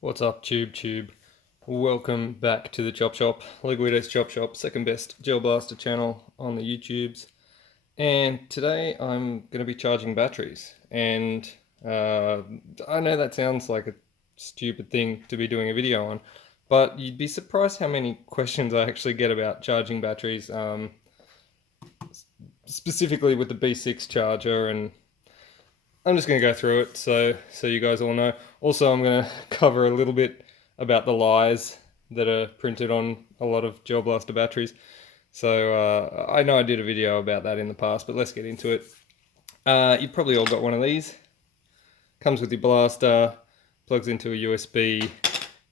What's up, Tube? Welcome back to the Chop Shop, Liquido's Chop Shop, second best gel blaster channel on the YouTubes. And today I'm going to be charging batteries. And I know that sounds like a stupid thing to be doing a video on, but you'd be surprised how many questions I actually get about charging batteries, specifically with the B6 charger. And I'm just going to go through it so you guys all know. Also, I'm going to cover a little bit about the lies that are printed on a lot of gel blaster batteries. So I know I did a video about that in the past, but let's get into it. You've probably all got one of these. Comes with your blaster, plugs into a USB,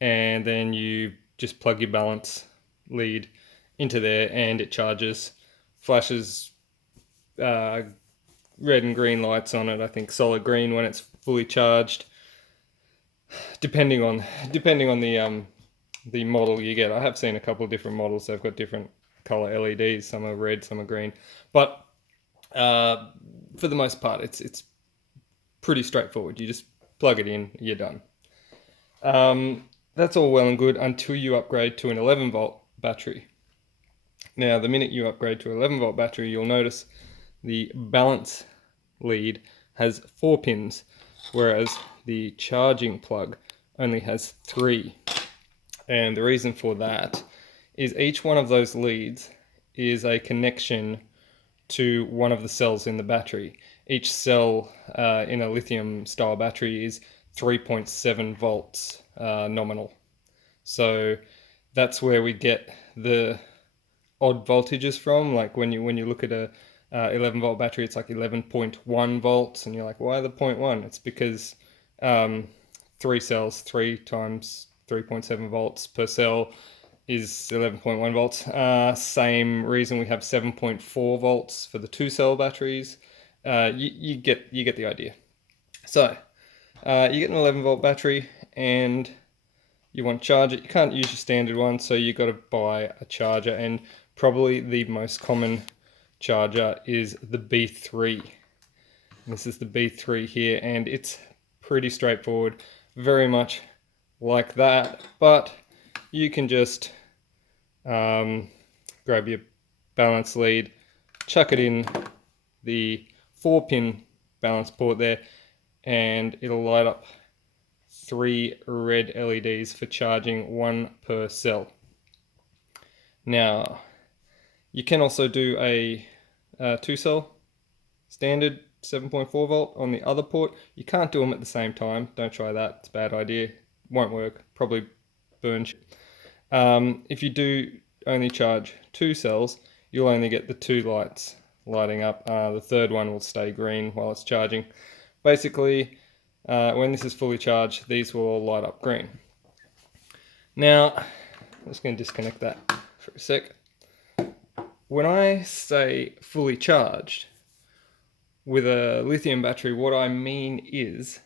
and then you just plug your balance lead into there and it charges. Flashes red and green lights on it. I think solid green when it's fully charged, depending on the model you get. I have seen a couple of different models. They've got different color LEDs. Some are red, some are green. But for the most part, it's pretty straightforward. You just plug it in, you're done. That's all well and good until you upgrade to an 11-volt battery. Now, the minute you upgrade to an 11-volt battery, you'll notice the balance lead has 4 pins, whereas the charging plug only has 3. And the reason for that is each one of those leads is a connection to one of the cells in the battery. Each cell in a lithium style battery is 3.7 volts nominal. So that's where we get the odd voltages from. Like when you look at a 11-volt battery, it's like 11.1 volts, and you're like, why the 0.1? It's because 3 cells, 3 times 3.7 volts per cell is 11.1 volts. Same reason we have 7.4 volts for the 2-cell batteries. You get the idea. So you get an 11-volt battery and you want to charge it. You can't use your standard one, so you got to buy a charger, and probably the most common charger is the B3. And this is the B3 here, and it's pretty straightforward, very much like that, but you can just grab your balance lead, chuck it in the 4-pin balance port there, and it'll light up 3 red LEDs for charging, 1 per cell. Now, you can also do a 2-cell standard 7.4 volt on the other port. You can't do them at the same time. Don't try that. It's a bad idea. Won't work. Probably burn. If you do only charge 2 cells, you'll only get the 2 lights lighting up. The third one will stay green while it's charging. Basically, when this is fully charged, these will all light up green. Now, I'm just going to disconnect that for a sec. When I say fully charged with a lithium battery, what I mean is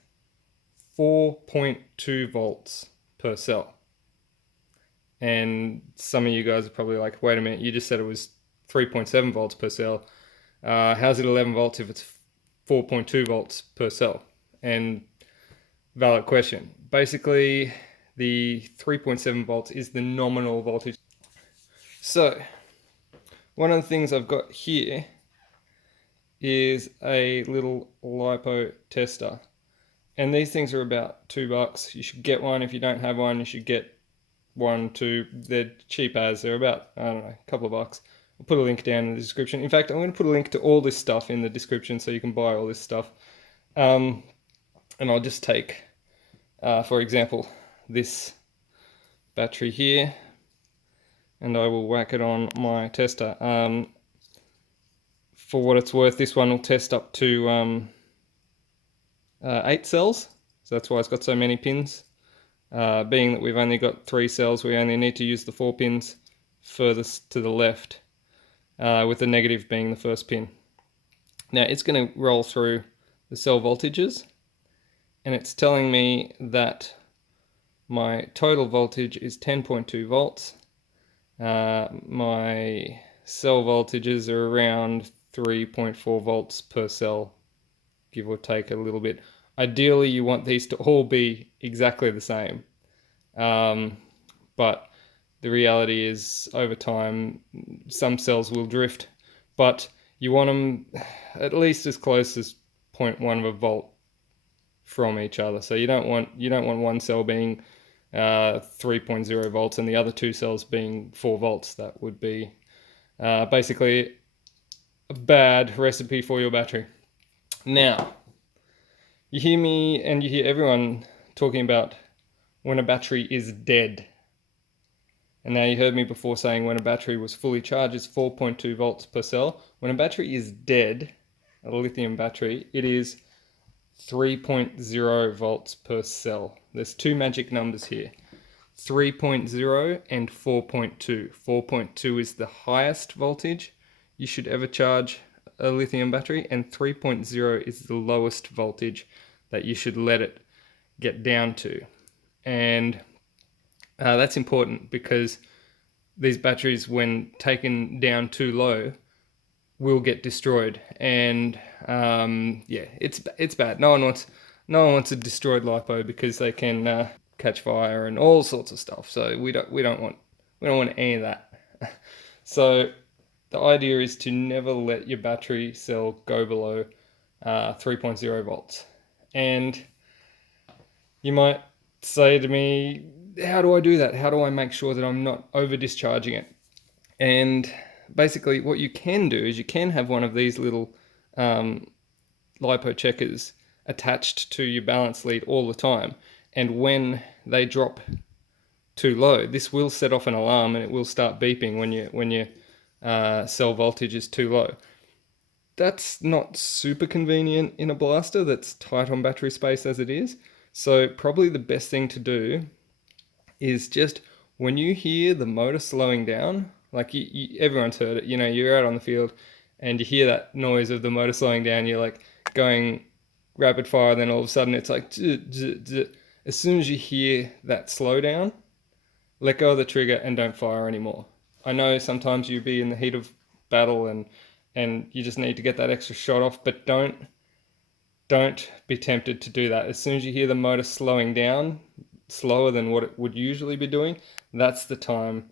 4.2 volts per cell. And some of you guys are probably like, wait a minute, you just said it was 3.7 volts per cell. How's it 11 volts if it's 4.2 volts per cell? And valid question. Basically, the 3.7 volts is the nominal voltage. So, one of the things I've got here is a little Lipo tester. And these things are about $2. You should get one. If you don't have one, you should get one too. They're cheap as. They're about, I don't know, a couple of bucks. I'll put a link down in the description. In fact, I'm going to put a link to all this stuff in the description so you can buy all this stuff. And I'll just take, for example, this battery here, and I will whack it on my tester. For what it's worth, this one will test up to 8 cells, so that's why it's got so many pins. Being that we've only got 3 cells, we only need to use the 4 pins furthest to the left, with the negative being the first pin. Now it's going to roll through the cell voltages, and it's telling me that my total voltage is 10.2 volts. My cell voltages are around 3.4 volts per cell, give or take a little bit. Ideally, you want these to all be exactly the same. But the reality is, over time, some cells will drift, but you want them at least as close as 0.1 of a volt from each other. So you don't want one cell being 3.0 volts and the other two cells being 4 volts. That would be basically a bad recipe for your battery. Now, you hear me and you hear everyone talking about when a battery is dead. And now you heard me before saying when a battery was fully charged, it's 4.2 volts per cell. When a battery is dead, a lithium battery, it is 3.0 volts per cell. There's two magic numbers here, 3.0 and 4.2. 4.2 is the highest voltage you should ever charge a lithium battery, and 3.0 is the lowest voltage that you should let it get down to. And that's important because these batteries, when taken down too low, will get destroyed. And yeah, it's bad. No one wants a destroyed lipo because they can catch fire and all sorts of stuff. So we don't want any of that. So the idea is to never let your battery cell go below 3.0 volts. And you might say to me, how do I do that? How do I make sure that I'm not over discharging it? And basically what you can do is you can have one of these little lipo checkers attached to your balance lead all the time. And when they drop too low, this will set off an alarm and it will start beeping when your cell voltage is too low. That's not super convenient in a blaster that's tight on battery space as it is. So probably the best thing to do is just when you hear the motor slowing down, like everyone's heard it, you're out on the field and you hear that noise of the motor slowing down, you're like going rapid fire, then all of a sudden it's like, as soon as you hear that slowdown, let go of the trigger and don't fire anymore. I know sometimes you be in the heat of battle and you just need to get that extra shot off, but don't be tempted to do that. As soon as you hear the motor slowing down, slower than what it would usually be doing, that's the time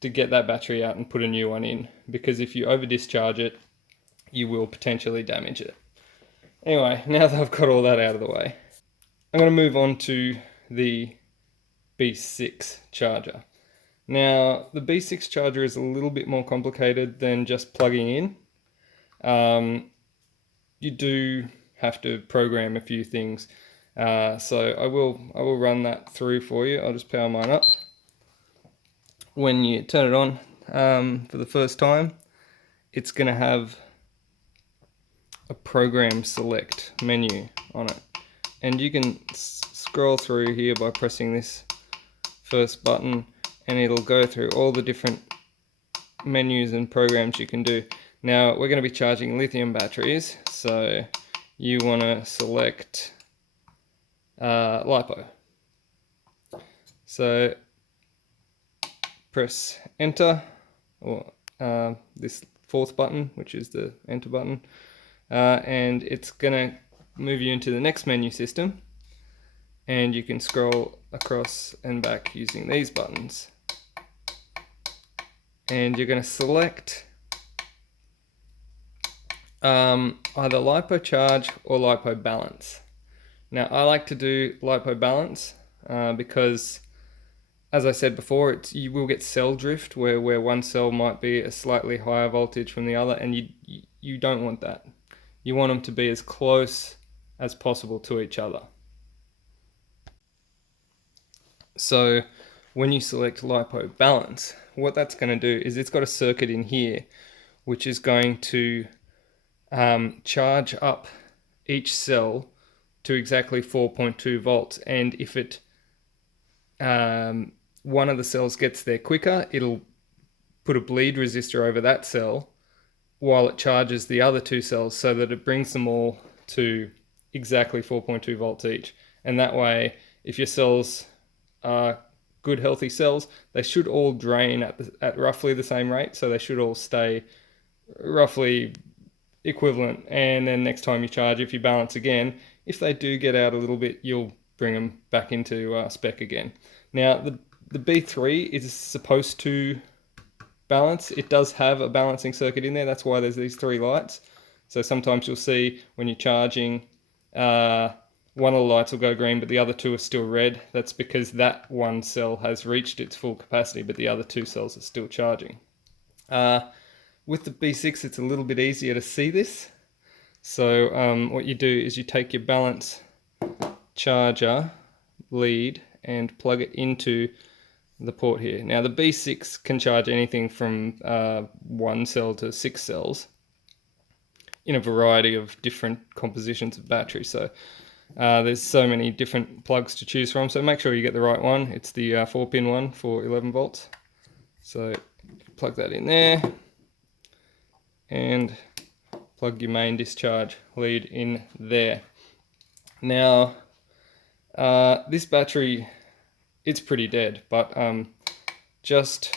to get that battery out and put a new one in, because if you over discharge it, you will potentially damage it. Anyway, now that I've got all that out of the way, I'm going to move on to the B6 charger. Now, the B6 charger is a little bit more complicated than just plugging in. You do have to program a few things. So I will run that through for you. I'll just power mine up. When you turn it on for the first time, it's going to have a program select menu on it. And you can scroll through here by pressing this first button, and it'll go through all the different menus and programs you can do. Now, we're going to be charging lithium batteries, so you want to select Lipo. So press enter, or this fourth button, which is the enter button, and it's going to move you into the next menu system, and you can scroll across and back using these buttons. And you're going to select either Lipo Charge or Lipo Balance. Now, I like to do Lipo Balance because, as I said before, you will get cell drift where one cell might be a slightly higher voltage from the other, and you don't want that. You want them to be as close as possible to each other. So when you select Lipo Balance, what that's going to do is it's got a circuit in here which is going to charge up each cell to exactly 4.2 volts, and if it one of the cells gets there quicker, it'll put a bleed resistor over that cell while it charges the other two cells, so that it brings them all to exactly 4.2 volts each. And that way, if your cells are good healthy cells, they should all drain at roughly the same rate, so they should all stay roughly equivalent. And then next time you charge, if you balance again, if they do get out a little bit, you'll bring them back into spec again. Now the B3 is supposed to balance. It does have a balancing circuit in there. That's why there's these 3 lights. So sometimes you'll see when you're charging, one of the lights will go green, but the other 2 are still red. That's because that one cell has reached its full capacity, but the other 2 cells are still charging. With the B6, it's a little bit easier to see this. So what you do is you take your balance charger lead and plug it into the port here. Now the B6 can charge anything from 1 cell to 6 cells in a variety of different compositions of battery. So there's so many different plugs to choose from, so make sure you get the right one. It's the 4-pin one for 11 volts. So plug that in there and plug your main discharge lead in there. Now this battery, it's pretty dead, but just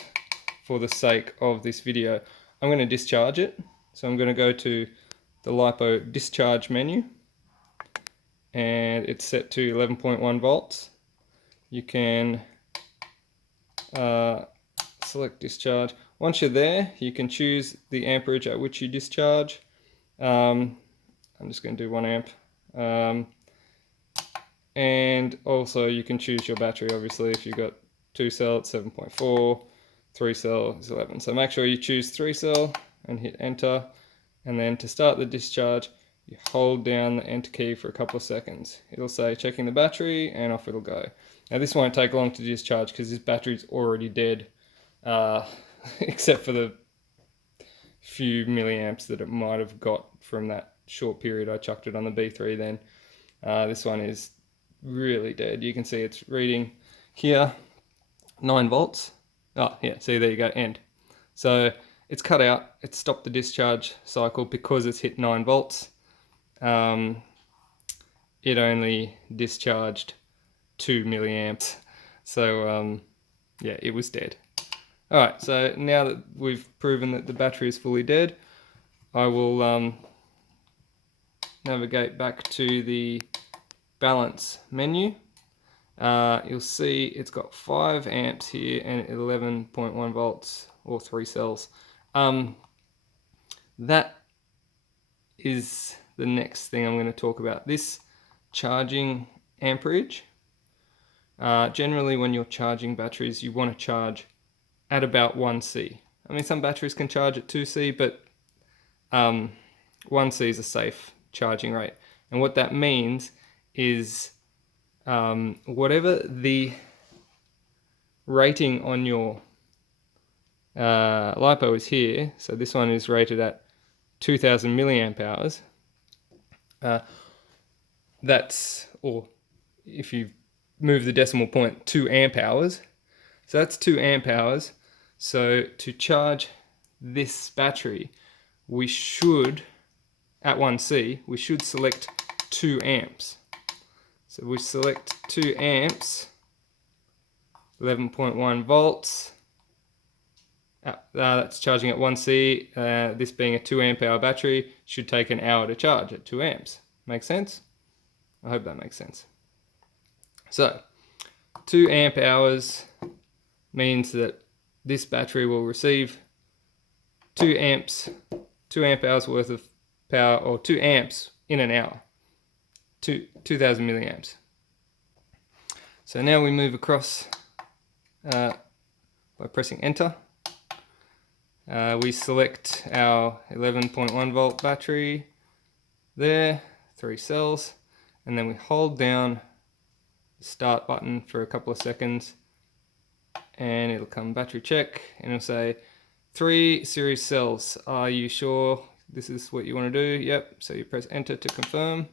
for the sake of this video, I'm going to discharge it. So I'm going to go to the Lipo discharge menu, and it's set to 11.1 volts. You can select discharge. Once you're there, you can choose the amperage at which you discharge. I'm just going to do 1 amp. And also you can choose your battery. Obviously, if you've got 2 cell, it's 7.4, 3 cell is 11. So make sure you choose 3 cell and hit enter. And then to start the discharge, you hold down the enter key for a couple of seconds. It'll say checking the battery, and off it'll go. Now this won't take long to discharge because this battery's already dead, except for the few milliamps that it might have got from that short period I chucked it on the B3 then. This one is really dead. You can see it's reading here 9 volts. Oh yeah, see, there you go, end. So it's cut out, it's stopped the discharge cycle because it's hit 9 volts. It only discharged 2 milliamps. So yeah, it was dead. Alright, so now that we've proven that the battery is fully dead, I will navigate back to the balance menu. You'll see it's got 5 amps here and 11.1 volts or 3 cells. That is the next thing I'm going to talk about. This charging amperage. Generally when you're charging batteries, you want to charge at about 1C. I mean, some batteries can charge at 2C, but 1C is a safe charging rate. And what that means is whatever the rating on your Lipo is here, so this one is rated at 2000 milliamp hours. That's, or if you move the decimal point, 2 amp hours. So that's 2 amp hours. So to charge this battery, we should, at 1C, we should select 2 amps. So we select 2 amps, 11.1 volts. That's charging at 1C. This being a 2 amp hour battery, should take an hour to charge at 2 amps. Make sense? I hope that makes sense. So 2 amp hours means that this battery will receive 2 amps, 2 amp hours worth of power, or 2 amps in an hour, 2000 milliamps. So now we move across by pressing enter. We select our 11.1 volt battery there, 3 cells, and then we hold down the start button for a couple of seconds, and it'll come battery check, and it'll say 3 series cells. Are you sure this is what you want to do? Yep. So you press enter to confirm,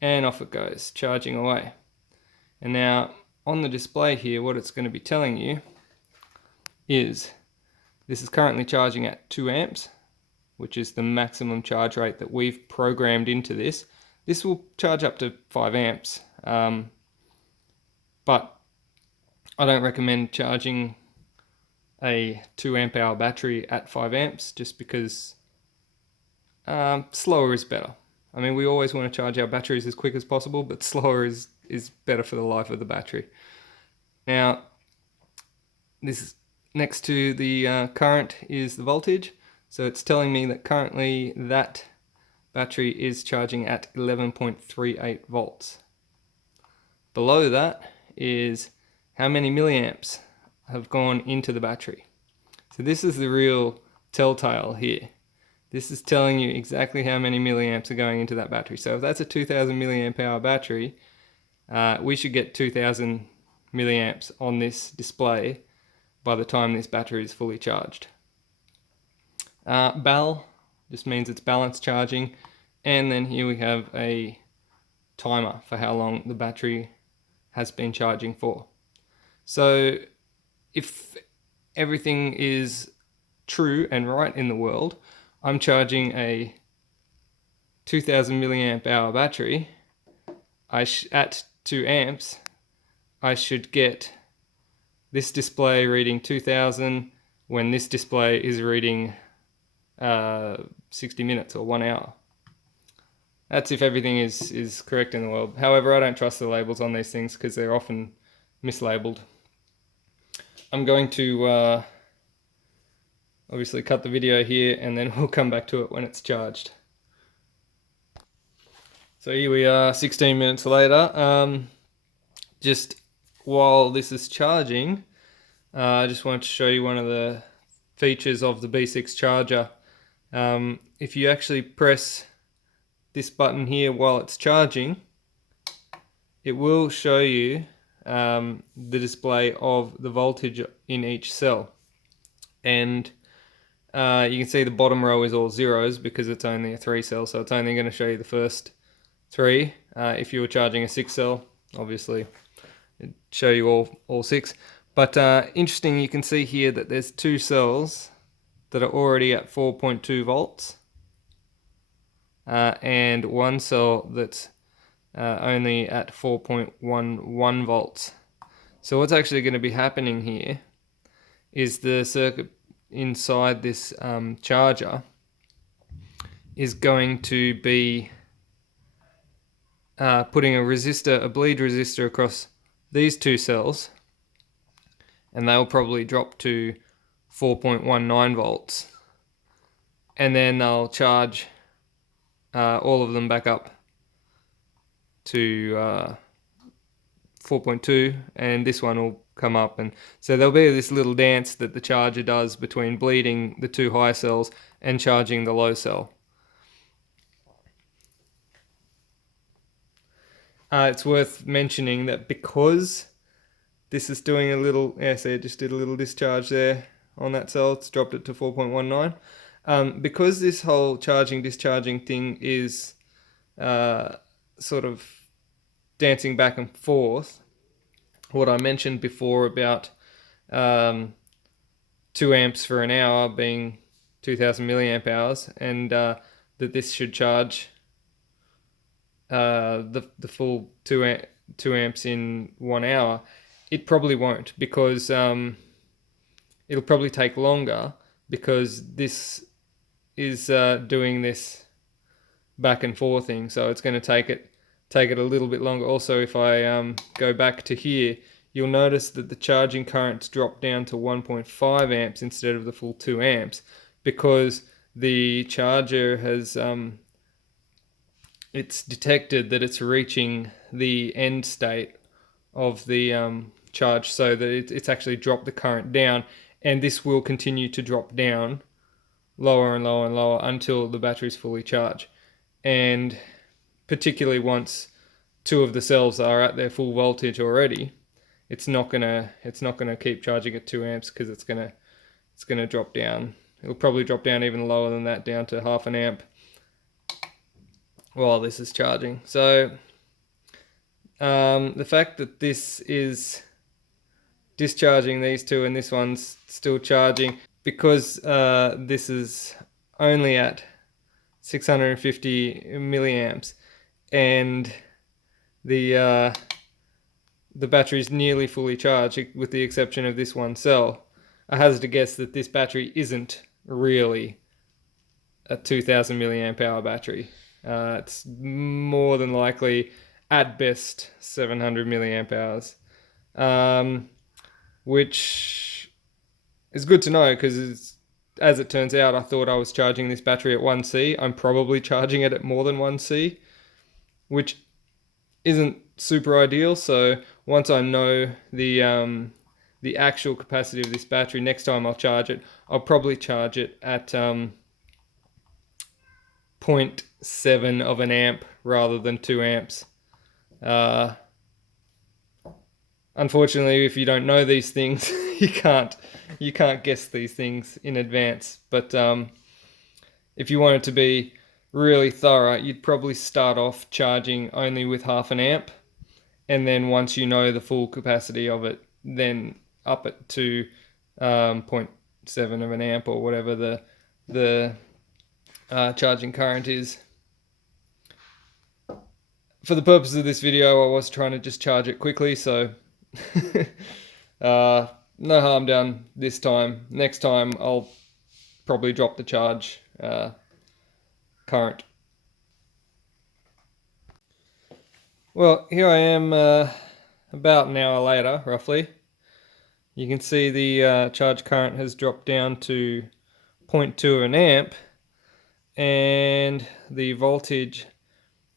and off it goes, charging away. And now on the display here, what it's going to be telling you is this is currently charging at 2 amps, which is the maximum charge rate that we've programmed into this. This will charge up to 5 amps, but I don't recommend charging a 2 amp hour battery at 5 amps just because slower is better. I mean, we always want to charge our batteries as quick as possible, but slower is is better for the life of the battery. Now, this next to the current is the voltage. So it's telling me that currently that battery is charging at 11.38 volts. Below that is how many milliamps have gone into the battery. So this is the real telltale here. This is telling you exactly how many milliamps are going into that battery. So if that's a 2000 milliamp hour battery, we should get 2000 milliamps on this display by the time this battery is fully charged. BAL just means it's balanced charging, and then here we have a timer for how long the battery has been charging for. So if everything is true and right in the world, I'm charging a 2000 milliamp hour battery. At 2 amps, I should get this display reading 2000 when this display is reading 60 minutes or 1 hour. That's if everything is correct in the world. However, I don't trust the labels on these things because they're often mislabeled. I'm going to obviously cut the video here, and then we'll come back to it when it's charged. So here we are 16 minutes later. Just while this is charging, I just wanted to show you one of the features of the B6 charger. If you actually press this button here while it's charging, it will show you the display of the voltage in each cell. And you can see the bottom row is all zeros because it's only a 3 cell, so it's only going to show you the first 3. If you were charging a 6 cell, obviously it'd show you all 6. But interesting, you can see here that there's 2 cells that are already at 4.2 volts and 1 cell that's only at 4.11 volts. So what's actually going to be happening here is the circuit inside this charger is going to be putting a bleed resistor across these 2 cells, and they'll probably drop to 4.19 volts, and then they'll charge all of them back up to 4.2, and this one will come up. And so there'll be this little dance that the charger does between bleeding the 2 high cells and charging the low cell. It's worth mentioning that because this is doing a little, so it just did a little discharge there on that cell, it's dropped it to 4.19. Because this whole discharging thing is sort of dancing back and forth, what I mentioned before about 2 amps for an hour being 2000 milliamp hours, and that this should charge the full 2 amps in 1 hour, it probably won't, because it'll probably take longer, because this is doing this back and forth thing, so it's going to take it a little bit longer. Also, if I go back to here, you'll notice that the charging current's dropped down to 1.5 amps instead of the full 2 amps, because the charger has it's detected that it's reaching the end state of the charge, so that it's actually dropped the current down, and this will continue to drop down lower and lower and lower until the battery's fully charged. And particularly once 2 of the cells are at their full voltage already, it's not gonna keep charging at 2 amps, because it's gonna drop down. It'll probably drop down even lower than that, down to half an amp while this is charging. So the fact that this is discharging these 2 and this one's still charging, because this is only at 650 milliamps and the battery's nearly fully charged with the exception of this 1 cell, I hazard to guess that this battery isn't really a 2000 milliamp hour battery. It's more than likely at best 700 milliamp hours, which is good to know because as it turns out, I thought I was charging this battery at 1C. I'm probably charging it at more than 1C, which isn't super ideal. So once I know the actual capacity of this battery, next time I'll charge it, I'll probably charge it at 0.7 of an amp rather than 2 amps. Unfortunately, if you don't know these things, you can't guess these things in advance. But if you want it to be really thorough, you'd probably start off charging only with half an amp, and then once you know the full capacity of it, then up it to 0.7 of an amp or whatever the charging current is. For the purpose of this video, I was trying to just charge it quickly, so no harm done this time. Next time I'll probably drop the charge current. Well, here I am about an hour later, roughly. You can see the charge current has dropped down to 0.2 of an amp, and the voltage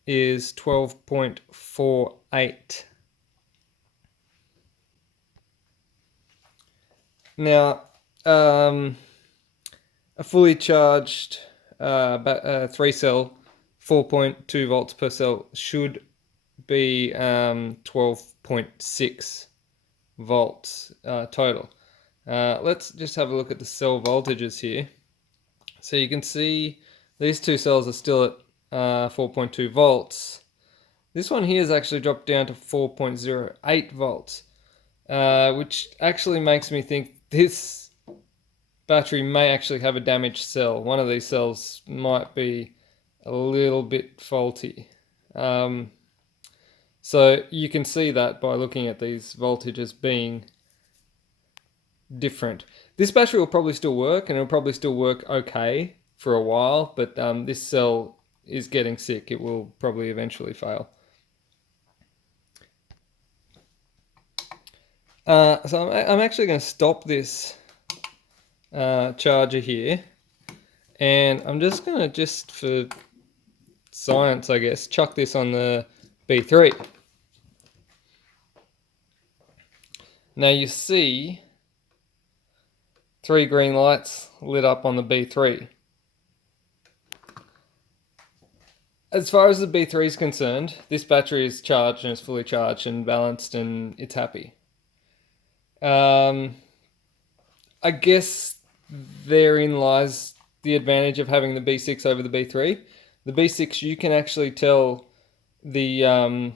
is 12.48. Now, a fully charged 3-cell 4.2 volts per cell should be 12.6 volts total. Let's just have a look at the cell voltages here. So you can see these two cells are still at 4.2 volts. This one here has actually dropped down to 4.08 volts, which actually makes me think this battery may actually have a damaged cell. One of these cells might be a little bit faulty. So you can see that by looking at these voltages being different. This battery will probably still work, and it'll probably still work okay for a while, but this cell is getting sick. It will probably eventually fail. So I'm actually going to stop this charger here, and I'm just going to, just for science I guess, chuck this on the B3. Now you see 3 green lights lit up on the B3. As far as the B3 is concerned, this battery is charged and it's fully charged and balanced and it's happy. I guess therein lies the advantage of having the B6 over the B3. The B6, you can actually tell the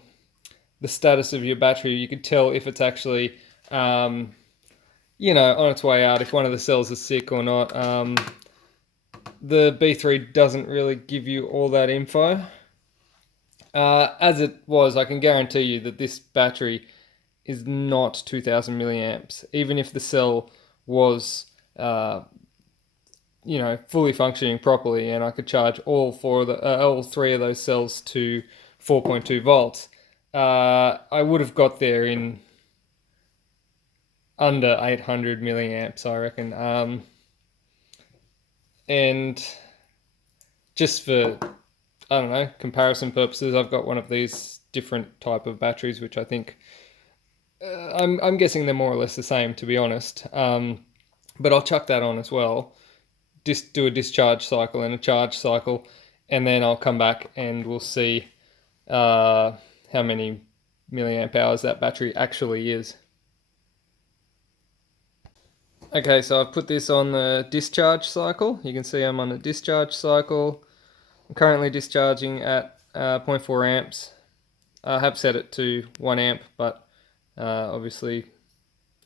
status of your battery. You can tell if it's actually on its way out, if one of the cells is sick or not. The B3 doesn't really give you all that info. As it was, I can guarantee you that this battery is not 2000 milliamps. Even if the cell was, fully functioning properly, and I could charge all 3 of those cells to 4.2 volts, I would have got there in under 800 milliamps, I reckon. And just for, I don't know, comparison purposes, I've got one of these different type of batteries, which I think, I'm guessing they're more or less the same, to be honest. But I'll chuck that on as well. Just do a discharge cycle and a charge cycle, and then I'll come back and we'll see how many milliamp hours that battery actually is. Okay, so I've put this on the discharge cycle. You can see I'm on the discharge cycle. I'm currently discharging at 0.4 amps. I have set it to 1 amp, but obviously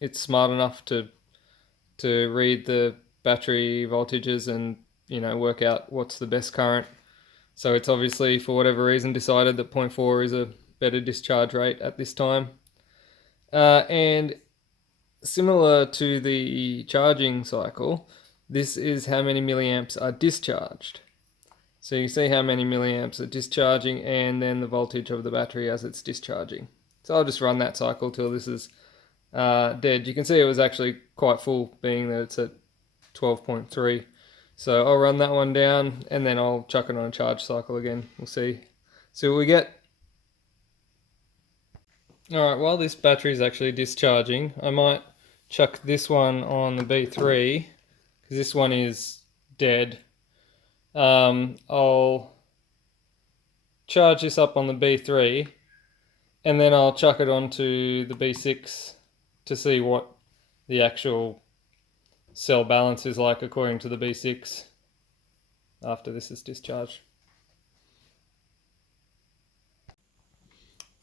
it's smart enough to read the battery voltages and work out what's the best current. So it's obviously, for whatever reason, decided that 0.4 is a better discharge rate at this time. And similar to the charging cycle, this is how many milliamps are discharged. So you see how many milliamps are discharging and then the voltage of the battery as it's discharging. So I'll just run that cycle till this is dead. You can see it was actually quite full, being that it's at 12.3. So I'll run that one down and then I'll chuck it on a charge cycle again. We'll see what we get. Alright, while this battery is actually discharging, I might chuck this one on the B3 because this one is dead. I'll charge this up on the B3 and then I'll chuck it onto the B6 to see what the actual cell balance is like according to the B6 after this is discharged.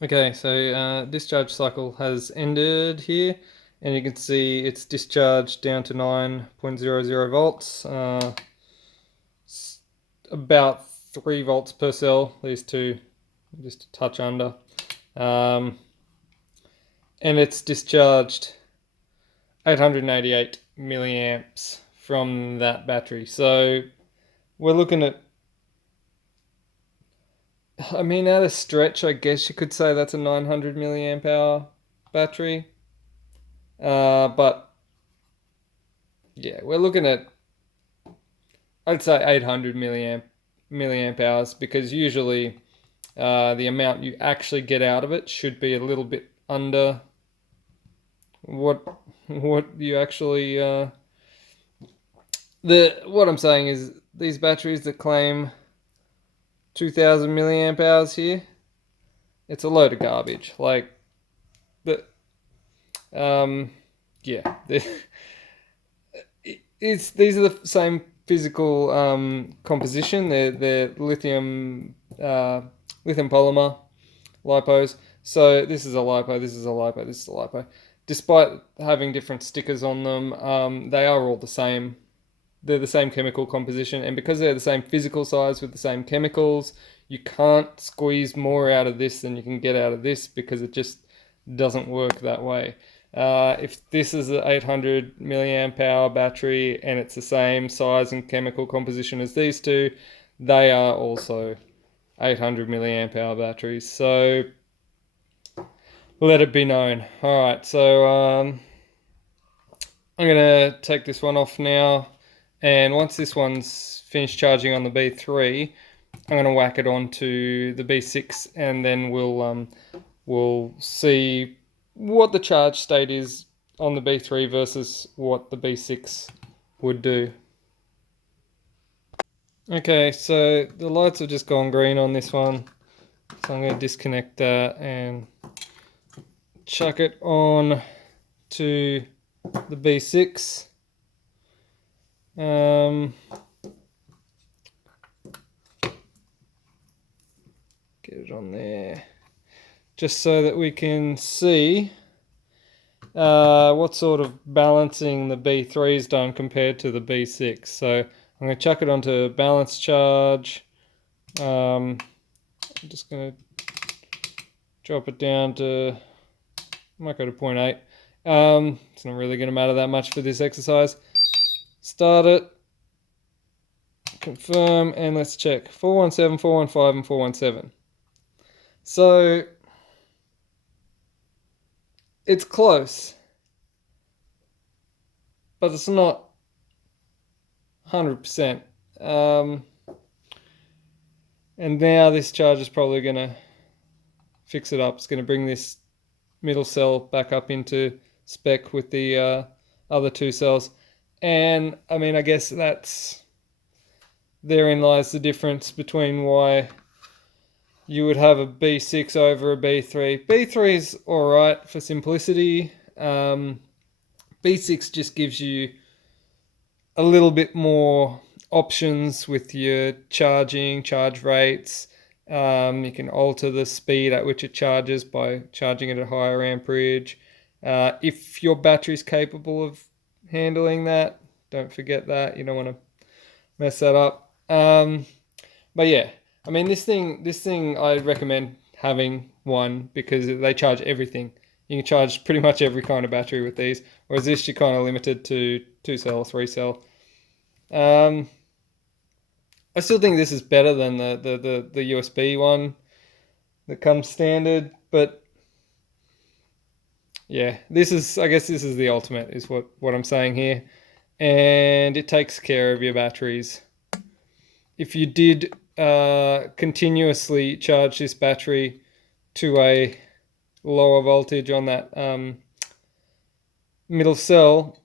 Okay, so discharge cycle has ended here, and you can see it's discharged down to 9.00 volts, about 3 volts per cell, these two just a touch under, and it's discharged 888 milliamps from that battery. So we're looking at, I mean, at a stretch, I guess you could say that's a 900 milliamp hour battery. But yeah, we're looking at, I'd say 800 milliamp hours, because usually the amount you actually get out of it should be a little bit under what you actually what I'm saying is these batteries that claim 2000 milliamp hours here, it's a load of garbage. Like the yeah, these are the same physical composition. They're lithium polymer lipos. So this is a lipo, this is a lipo, this is a lipo. Despite having different stickers on them, they are all the same. They're the same chemical composition, and because they're the same physical size with the same chemicals, you can't squeeze more out of this than you can get out of this, because it just doesn't work that way. If this is an 800 milliamp hour battery and it's the same size and chemical composition as these two, they are also 800 milliamp hour batteries. So let it be known. All right, so I'm gonna take this one off now, and once this one's finished charging on the B3, I'm gonna whack it onto the B6, and then we'll see what the charge state is on the B3 versus what the B6 would do. Okay, so the lights have just gone green on this one, so I'm going to disconnect that and chuck it on to the B6. Get it on there, just so that we can see what sort of balancing the B3's done compared to the B6. So I'm going to chuck it onto balance charge. I'm just going to drop it down to, I might go to 0.8. It's not really going to matter that much for this exercise. Start it, confirm, and let's check. 417, 415, and 417. So it's close, but it's not 100%. And now this charge is probably going to fix it up. It's going to bring this middle cell back up into spec with the other two cells. And I mean, I guess therein lies the difference between why you would have a B6 over a B3. B3 is alright for simplicity. B6 just gives you a little bit more options with your charge rates. You can alter the speed at which it charges by charging it at higher amperage. If your battery's capable of handling that, don't forget that. You don't want to mess that up. But yeah, I mean, this thing I recommend having one, because they charge everything. You can charge pretty much every kind of battery with these, whereas this you're kind of limited to 2 cell, 3 cell. I still think this is better than the USB one that comes standard, but yeah, I guess this is the ultimate, is what I'm saying here. And it takes care of your batteries. If you did continuously charge this battery to a lower voltage on that middle cell,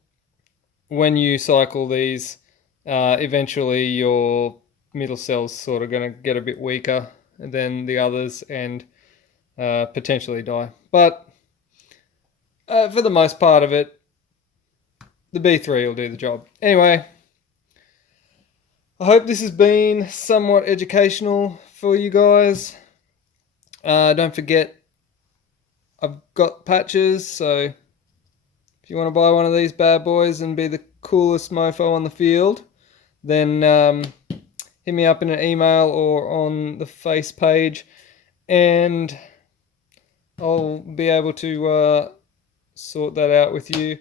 when you cycle these, eventually your middle cell's sort of going to get a bit weaker than the others and potentially die. But for the most part of it, the B3 will do the job. Anyway, I hope this has been somewhat educational for you guys. Don't forget, I've got patches, so if you want to buy one of these bad boys and be the coolest mofo on the field, then hit me up in an email or on the face page, and I'll be able to sort that out with you.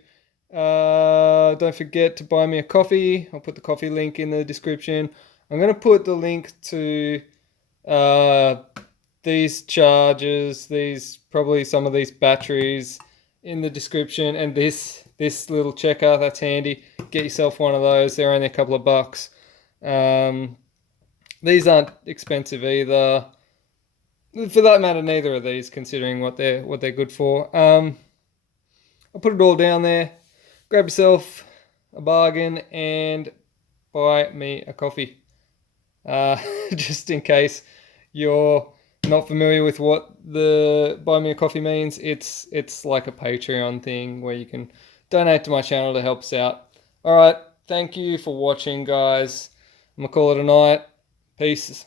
Don't forget to buy me a coffee. I'll put the coffee link in the description. I'm going to put the link to these chargers, probably some of these batteries in the description, and this little checker, that's handy. Get yourself one of those. They're only a couple of bucks. These aren't expensive either. For that matter, neither are these, considering what they're good for. I'll put it all down there. Grab yourself a bargain and buy me a coffee. Just in case you're not familiar with what the buy me a coffee means, it's like a Patreon thing where you can donate to my channel to help us out. All right, thank you for watching, guys. I'm gonna call it a night. Peace.